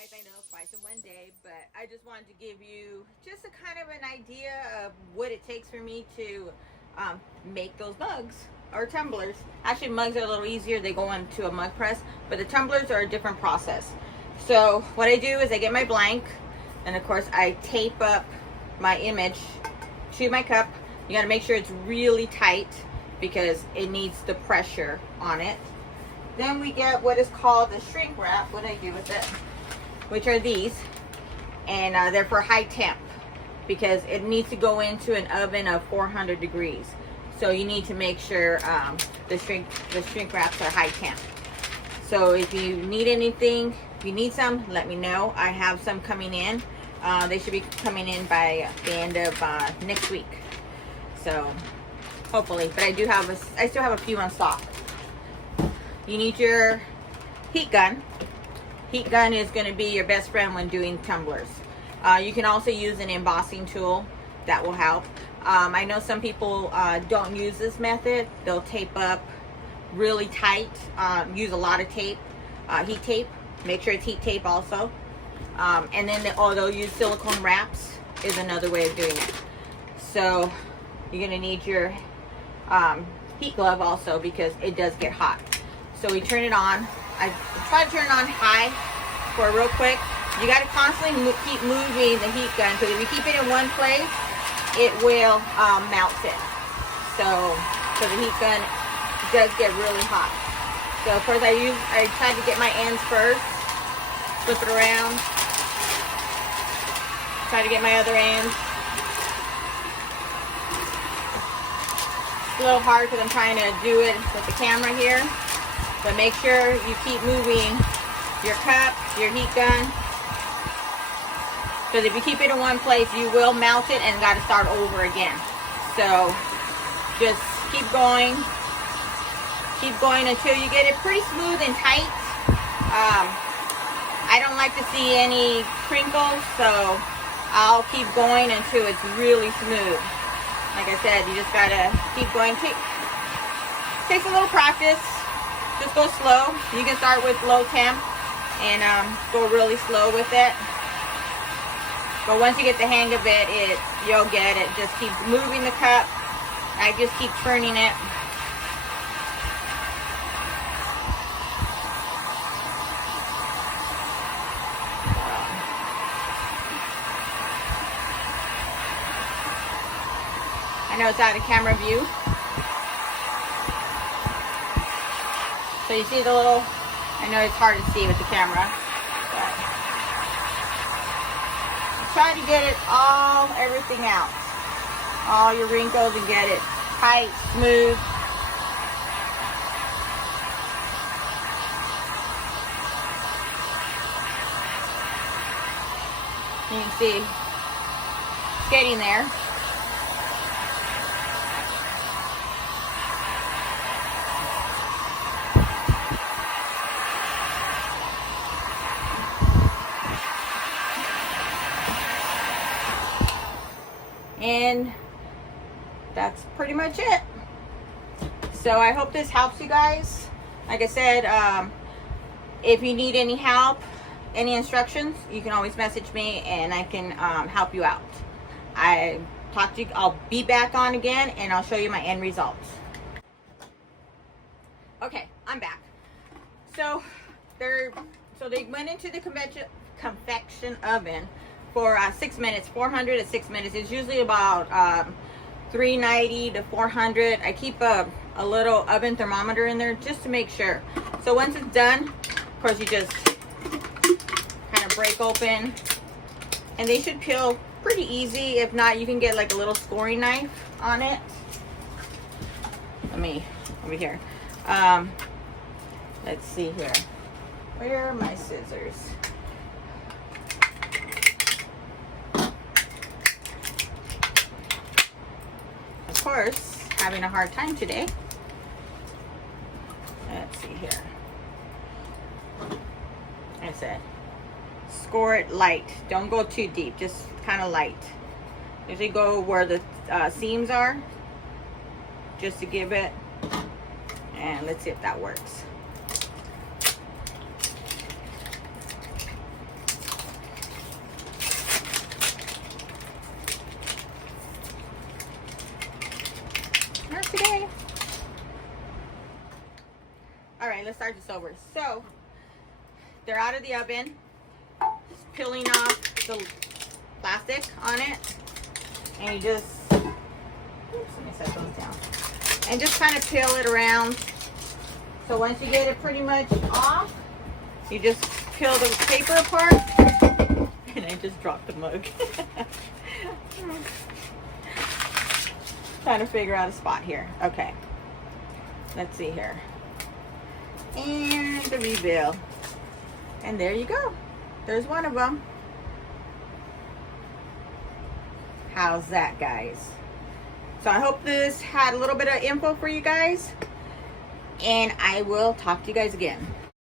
guys, I know twice in one day, but I just wanted to give you just a kind of an idea of what it takes for me to make those mugs or tumblers. Actually, mugs are a little easier. They go into a mug press, but the tumblers are a different process. So what I do is I get my blank, and of course I tape up my image to my cup. You got to make sure it's really tight because it needs the pressure on it. Then we get what is called the shrink wrap. What I do with it, which are these, and they're for high temp because it needs to go into an oven of 400 degrees. So you need to make sure the shrink wraps are high temp. So if you need anything, if you need some, let me know. I have some coming in. They should be coming in by the end of next week. So hopefully, but I still have a few on stock. You need your heat gun. Heat gun is going to be your best friend when doing tumblers. You can also use an embossing tool. That will help. I know some people don't use this method. They'll tape up really tight. Use a lot of tape, heat tape. Make sure it's heat tape also. And then they'll use silicone wraps is another way of doing it. So you're going to need your heat glove also because it does get hot. So we turn it on. I try to turn it on high for real quick. You got to constantly keep moving the heat gun because if you keep it in one place, it will melt it. So the heat gun does get really hot. So of course I try to get my ends first, flip it around, try to get my other ends. It's a little hard because I'm trying to do it with the camera here. But make sure you keep moving your cup, your heat gun. Because if you keep it in one place, you will melt it and got to start over again. So just keep going until you get it pretty smooth and tight. I don't like to see any crinkles, so I'll keep going until it's really smooth. Like I said, you just got to keep going. Takes a little practice. Just go slow. You can start with low temp and go really slow with it. But once you get the hang of it, you'll get it. Just keep moving the cup. I just keep turning it. I know it's out of camera view. So you see the little, I know it's hard to see with the camera, but try to get it everything out. All your wrinkles and get it tight, smooth. You can see it's getting there. And that's pretty much it. So I hope this helps you guys. Like I said, if you need any help, any instructions, you can always message me and I can help you out. I'll be back on again and I'll show you my end results. Okay, I'm back. So they went into the convection oven for 6 minutes, 400 to 6 minutes. It's usually about 390 to 400. I keep a little oven thermometer in there just to make sure. So once it's done, of course, you just kind of break open, and they should peel pretty easy. If not, you can get like a little scoring knife on it. Let me over here. Let's see here. Where are my scissors? Of course, having a hard time today. Let's see here. Like I said, score it light. Don't go too deep, just kind of light. Usually go where the seams are, just to give it, and let's see if that works. let's start this over. So they're out of the oven. Just peeling off the plastic on it, and you just, oops, let me set those down, and just kind of peel it around. So once you get it pretty much off, you just peel the paper apart. And I just dropped the mug. Trying to figure out a spot here. Okay, let's see here, and the reveal, and there you go. There's one of them. How's that, guys? So I hope this had a little bit of info for you guys, and I will talk to you guys again.